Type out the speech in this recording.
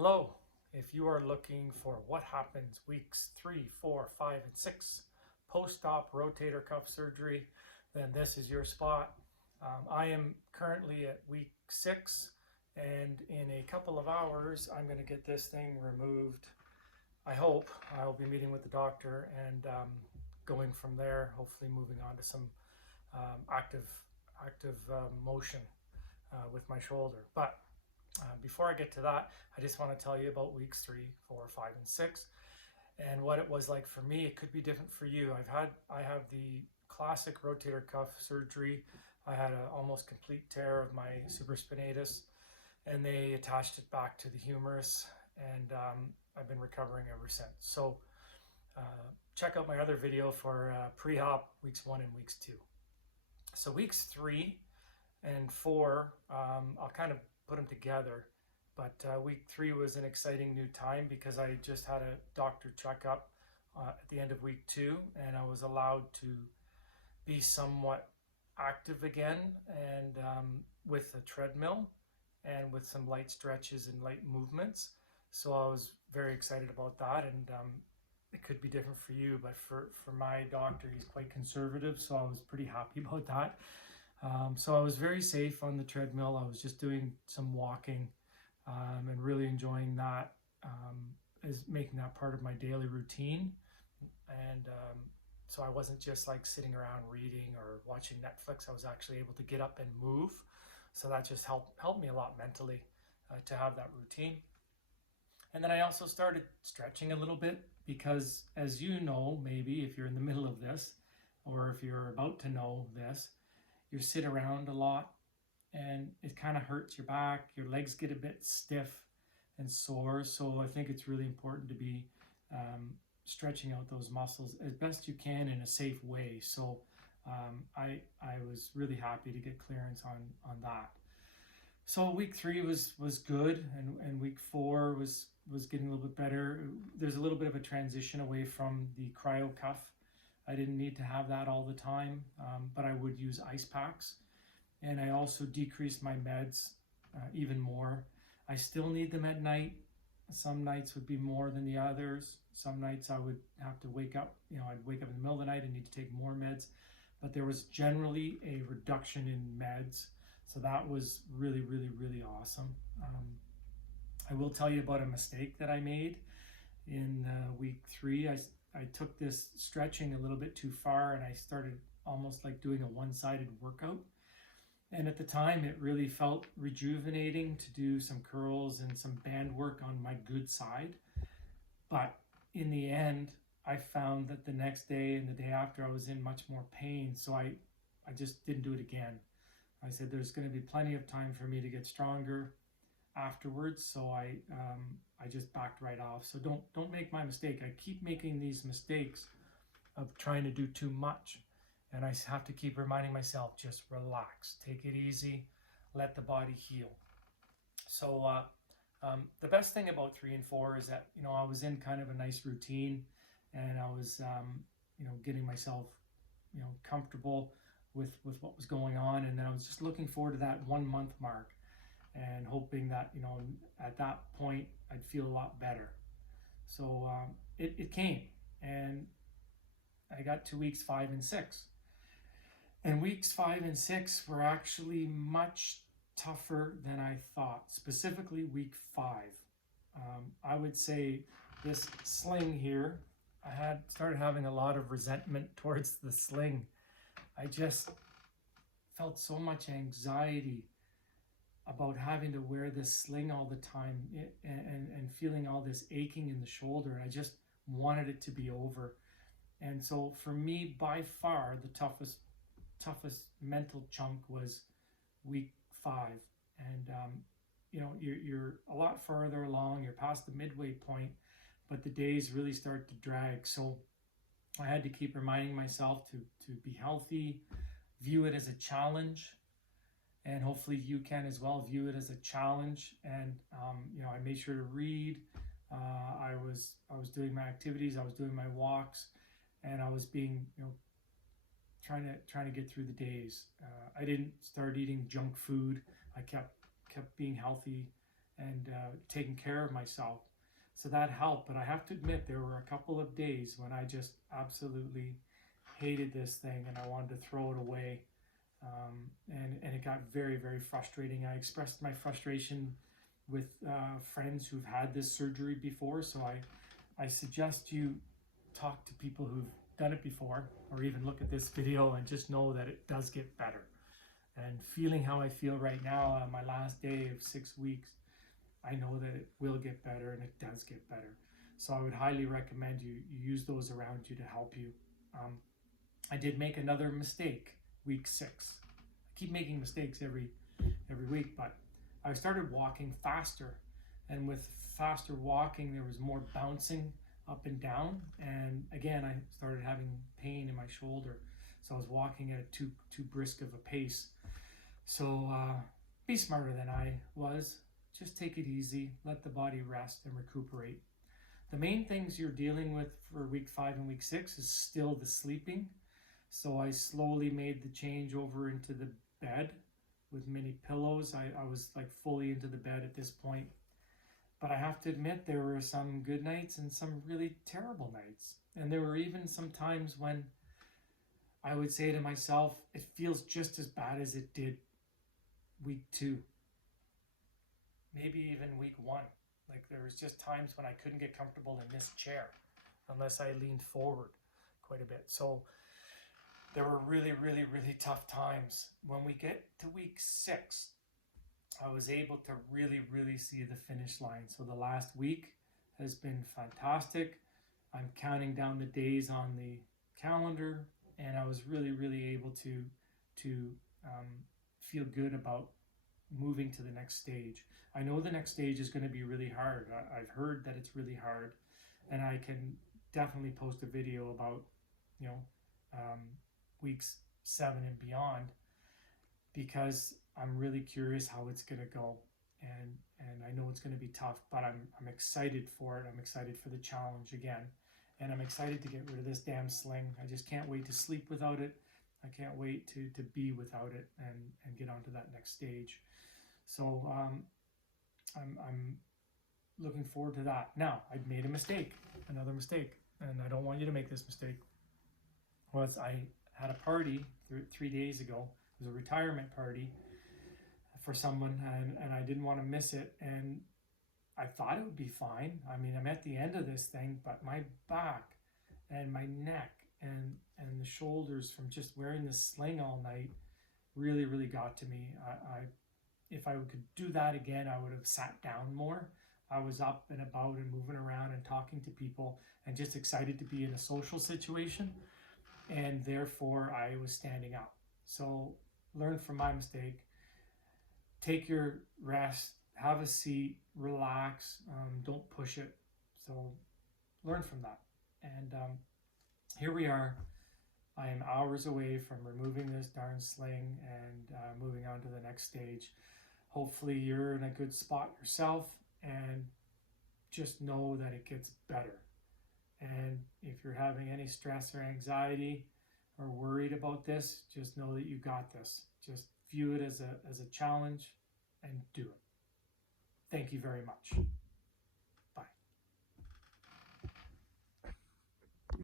Hello, if you are looking for what happens weeks 3, 4, 5, and 6 post-op rotator cuff surgery, then this is your spot. I am currently at week 6, and in a couple of hours I'm going to get this thing removed. I hope I'll be meeting with the doctor and going from there, hopefully moving on to some active motion with my shoulder. But before I get to that, I just want to tell you about weeks 3, 4, 5, and 6 and what it was like for me. It could be different for you. I have the classic rotator cuff surgery. I had an almost complete tear of my supraspinatus, and they attached it back to the humerus, and I've been recovering ever since. So check out my other video for pre-op weeks 1 and weeks 2. So weeks 3 and 4, I'll kind of put them together, but week 3 was an exciting new time because I just had a doctor checkup at the end of week 2, and I was allowed to be somewhat active again, and with a treadmill and with some light stretches and light movements. So I was very excited about that, and it could be different for you, but for my doctor, he's quite conservative, so I was pretty happy about that. So I was very safe on the treadmill. I was just doing some walking and really enjoying that, as making that part of my daily routine. And so I wasn't just like sitting around reading or watching Netflix. I was actually able to get up and move. So that just helped me a lot mentally to have that routine. And then I also started stretching a little bit because, as you know, maybe if you're in the middle of this, or if you're about to know this, you sit around a lot and it kind of hurts your back. Your legs get a bit stiff and sore. So I think it's really important to be stretching out those muscles as best you can in a safe way. So I was really happy to get clearance on that. So week 3 was good, and week 4 was getting a little bit better. There's a little bit of a transition away from the cryo cuff. I didn't need to have that all the time, but I would use ice packs. And I also decreased my meds even more. I still need them at night. Some nights would be more than the others. Some nights I would have to wake up, I'd wake up in the middle of the night and need to take more meds. But there was generally a reduction in meds. So that was really, really, really awesome. I will tell you about a mistake that I made in week 3. I took this stretching a little bit too far, and I started almost like doing a one-sided workout. And at the time, it really felt rejuvenating to do some curls and some band work on my good side. But in the end, I found that the next day and the day after, I was in much more pain. So I just didn't do it again. I said there's going to be plenty of time for me to get stronger afterwards. So I just backed right off. So don't make my mistake. I keep making these mistakes of trying to do too much, and I have to keep reminding myself, just relax, take it easy, let the body heal. So the best thing about 3 and 4 is that I was in kind of a nice routine, and I was getting myself comfortable with what was going on, and then I was just looking forward to that 1 month mark and hoping that at that point I'd feel a lot better. So it came, and I got to weeks 5 and 6, and weeks 5 and 6 were actually much tougher than I thought. Specifically week 5, I would say this sling here, I had started having a lot of resentment towards the sling. I just felt so much anxiety about having to wear this sling all the time, and feeling all this aching in the shoulder. And I just wanted it to be over. And so for me, by far, the toughest mental chunk was week 5. And you're a lot further along. You're past the midway point, but the days really start to drag. So I had to keep reminding myself to be healthy, view it as a challenge. And hopefully you can as well view it as a challenge. And I made sure to read. I was doing my activities. I was doing my walks, and I was being trying to get through the days. I didn't start eating junk food. I kept being healthy and taking care of myself. So that helped, but I have to admit there were a couple of days when I just absolutely hated this thing and I wanted to throw it away. And it got very, very frustrating. I expressed my frustration with friends who've had this surgery before, so I suggest you talk to people who've done it before, or even look at this video and just know that it does get better. And feeling how I feel right now on my last day of 6 weeks, I know that it will get better, and it does get better. So I would highly recommend you use those around you to help you. I did make another mistake week 6. I keep making mistakes every week, but I started walking faster, and with faster walking there was more bouncing up and down, and again I started having pain in my shoulder, so I was walking at too brisk of a pace. So be smarter than I was. Just take it easy, let the body rest and recuperate. The main things you're dealing with for week 5 and week 6 is still the sleeping. So I slowly made the change over into the bed with mini pillows. I was like fully into the bed at this point. But I have to admit there were some good nights and some really terrible nights. And there were even some times when I would say to myself, it feels just as bad as it did week 2. Maybe even week 1. Like there was just times when I couldn't get comfortable in this chair unless I leaned forward quite a bit. So there were really, really, really tough times. When we get to week 6, I was able to really, really see the finish line. So the last week has been fantastic. I'm counting down the days on the calendar, and I was really, really able to feel good about moving to the next stage. I know the next stage is going to be really hard. I've heard that it's really hard, and I can definitely post a video about, weeks 7 and beyond, because I'm really curious how it's going to go, and I know it's going to be tough, but I'm excited for it. I'm excited for the challenge again, and I'm excited to get rid of this damn sling. I just can't wait to sleep without it. I can't wait to be without it and get onto that next stage. So I'm looking forward to that. Now, I've made a mistake, another mistake, and I don't want you to make this mistake. I had a party 3 days ago. It was a retirement party for someone, and I didn't want to miss it, and I thought it would be fine. I mean, I'm at the end of this thing, but my back and my neck and the shoulders from just wearing this sling all night really, really got to me. If I could do that again, I would have sat down more. I was up and about and moving around and talking to people and just excited to be in a social situation, and therefore I was standing up. So learn from my mistake. Take your rest, have a seat, relax, don't push it. So learn from that. And here we are. I am hours away from removing this darn sling and moving on to the next stage. Hopefully you're in a good spot yourself, and just know that it gets better. And if you're having any stress or anxiety or worried about this, just know that you got this. Just view it as a challenge and do it. Thank you very much.